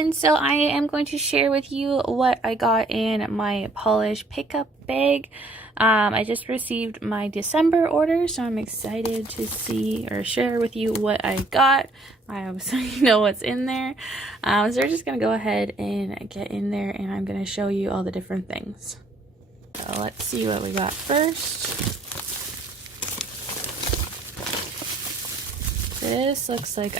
everyone, so I am going to share with you what I got in my polish pickup bag. I just received my December order, so I'm excited to see or share with you what I got. I obviously know what's in there. So we're just going to go ahead and get in there, and I'm going to show you all the different things. So let's see what we got first. This looks like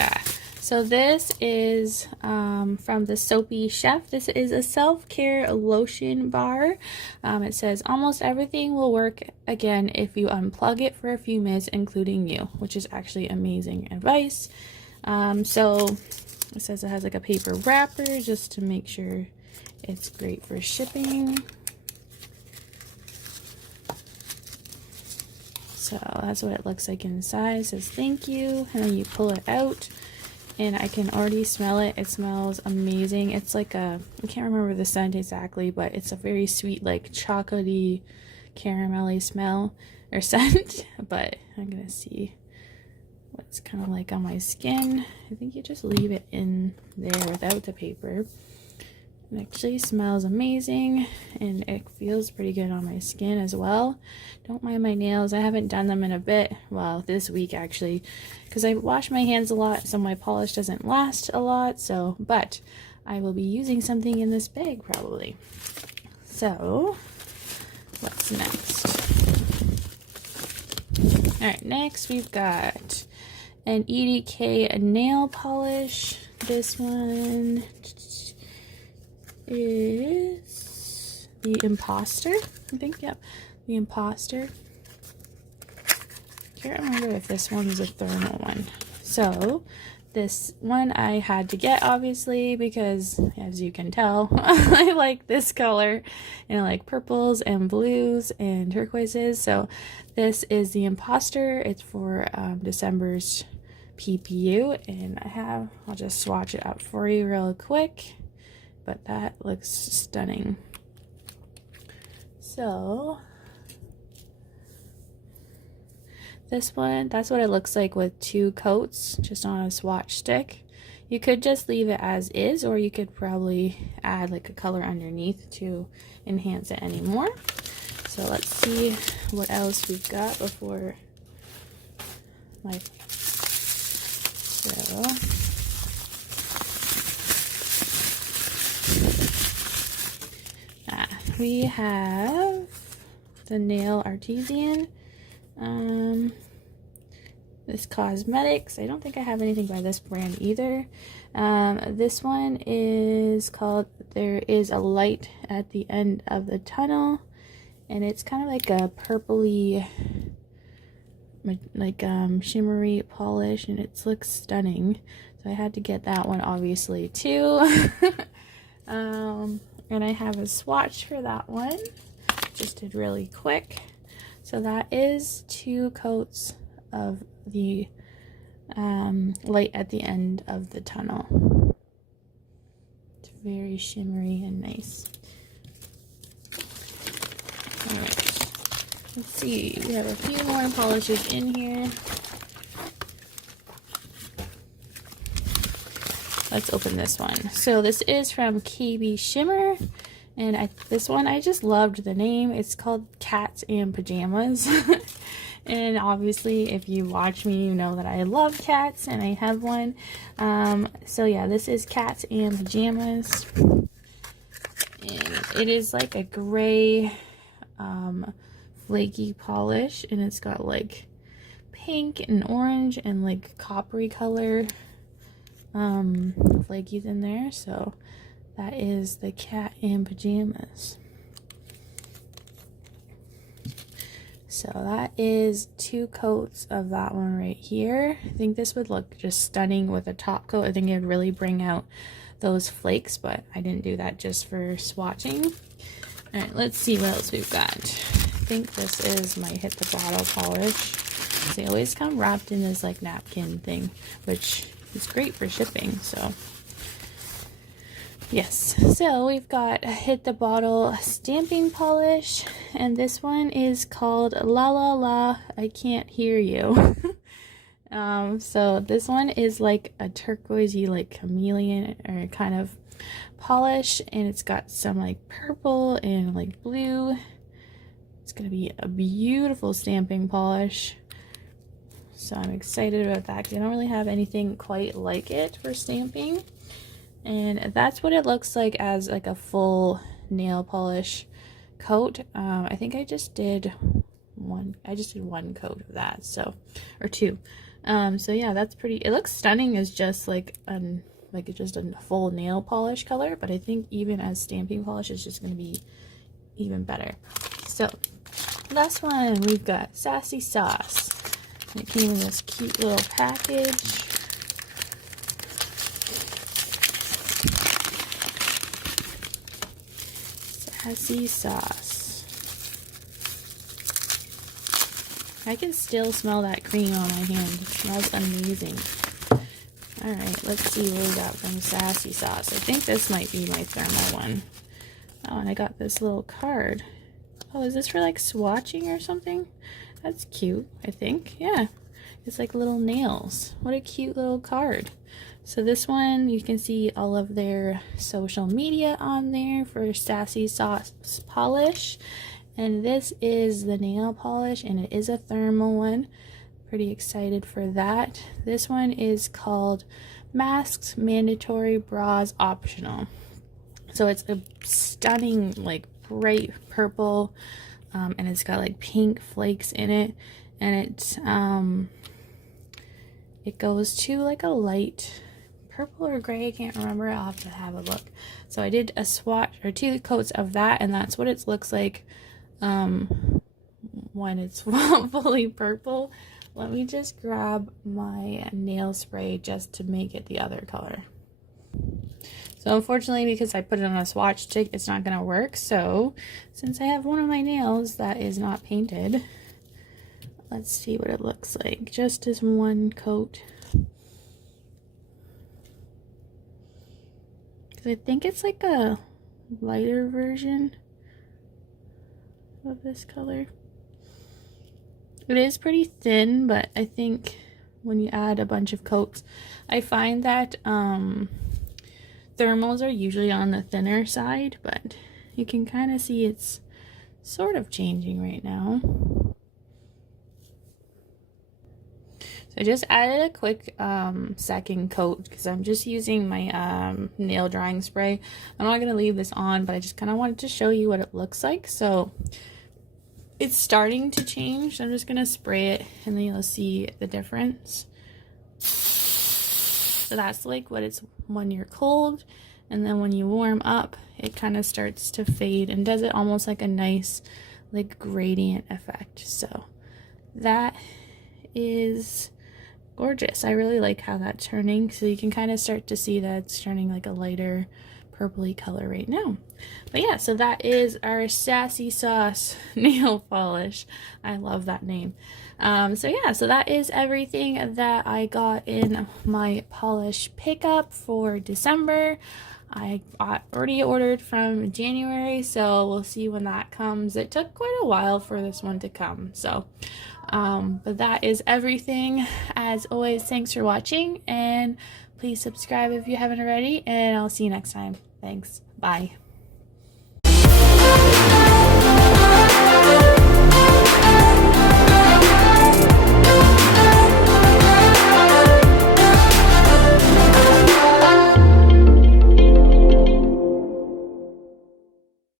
so this is from the Soapy Chef. This is a self-care lotion bar. It says almost everything will work again if you unplug it for a few minutes, including you, which is actually amazing advice. So it says it has like a paper wrapper just to make sure it's great for shipping. So that's what it looks like inside. It says thank you, and then you pull it out, and I can already smell it. It smells amazing. It's like I can't remember the scent exactly, but it's a very sweet, like chocolatey, caramelly smell or scent. But I'm gonna see what it's kind of like on my skin. I think you just leave it in there without the paper. It actually smells amazing, and it feels pretty good on my skin as well. Don't mind my nails. I haven't done them in a bit. Well, this week actually, because I wash my hands a lot, so my polish doesn't last a lot. So, but I will be using something in this bag probably. So, what's next? All right, next we've got an EDK nail polish. This one is the Imposter, I think. Yep, the Imposter. Can't remember if this one is a thermal one. So this one I had to get, obviously, because as you can tell, I like this color, and I like purples and blues and turquoises. So this is the Imposter. It's for December's PPU, and I'll just swatch it up for you real quick. But that looks stunning. So this one, that's what it looks like with 2 coats just on a swatch stick. You could just leave it as is, or you could probably add like a color underneath to enhance it anymore. So let's see what else we've got before my we have the Nail Artisan. This Cosmetics. I don't think I have anything by this brand either. This one is called There Is a Light at the End of the Tunnel, and it's kind of like a purpley, like shimmery polish, and it looks stunning. So I had to get that one obviously too. And I have a swatch for that one. Just did really quick. So that is 2 coats of the light at the end of the tunnel. It's very shimmery and nice. Alright, let's see. We have a few more polishes in here. Let's open this one. So this is from KB Shimmer, and this one I just loved the name. It's called Cats and Pajamas. And obviously if you watch me, you know that I love cats, and I have one. So yeah, this is Cats and Pajamas, and it is like a gray flaky polish, and it's got like pink and orange and like coppery color flakies in there. So that is the Cat and Pajamas. So that is 2 coats of that one right here. I think this would look just stunning with a top coat. I think it would really bring out those flakes, but I didn't do that just for swatching. Alright, let's see what else we've got. I think this is my Hit the Bottle polish. They always come wrapped in this like napkin thing, which is great for shipping. So yes, so we've got Hit the Bottle stamping polish, and this one is called La La La I Can't Hear You. So this one is like a turquoisey, like chameleon or kind of polish, and it's got some like purple and like blue. It's gonna be a beautiful stamping polish. So I'm excited about that because I don't really have anything quite like it for stamping. And that's what it looks like as like a full nail polish coat. I think I just did one coat of that, so, or two. So yeah, that's pretty, it looks stunning as just like just a full nail polish color, but I think even as stamping polish is just going to be even better. So last one, we've got Sassy Sauce. It came in this cute little package. Sassy Sauce. I can still smell that cream on my hand. It smells amazing. Alright, let's see what we got from Sassy Sauce. I think this might be my thermal one. Oh, and I got this little card. Oh, is this for like swatching or something? That's cute, I think. Yeah, it's like little nails. What a cute little card. So this one, you can see all of their social media on there for Sassy Sauce Polish. And this is the nail polish, and it is a thermal one. Pretty excited for that. This one is called Masks Mandatory, Bras Optional. So it's a stunning, like bright purple, and it's got like pink flakes in it, and it goes to like a light purple or gray, I can't remember. I'll have to have a look. So I did a swatch or 2 coats of that, and that's what it looks like when it's fully purple. Let me just grab my nail spray just to make it the other color. So unfortunately, because I put it on a swatch stick, it's not going to work. So since I have one of my nails that is not painted, let's see what it looks like. Just as one coat. Because I think it's like a lighter version of this color. It is pretty thin, but I think when you add a bunch of coats, I find that thermals are usually on the thinner side, but you can kind of see it's sort of changing right now. So I just added a quick second coat because I'm just using my nail drying spray. I'm not going to leave this on, but I just kind of wanted to show you what it looks like. So it's starting to change. So I'm just going to spray it and then you'll see the difference. So that's like what it's when you're cold, and then when you warm up, it kind of starts to fade and does it almost like a nice like gradient effect. So that is gorgeous. I really like how that's turning. So you can kind of start to see that it's turning like a lighter purpley color right now. But yeah, so that is our Sassy Sauce nail polish. I love that name. So yeah, so that is everything that I got in my polish pickup for December. I already ordered from January, so we'll see when that comes. It took quite a while for this one to come, so but that is everything. As always, thanks for watching, and please subscribe if you haven't already, and I'll see you next time. Thanks. Bye.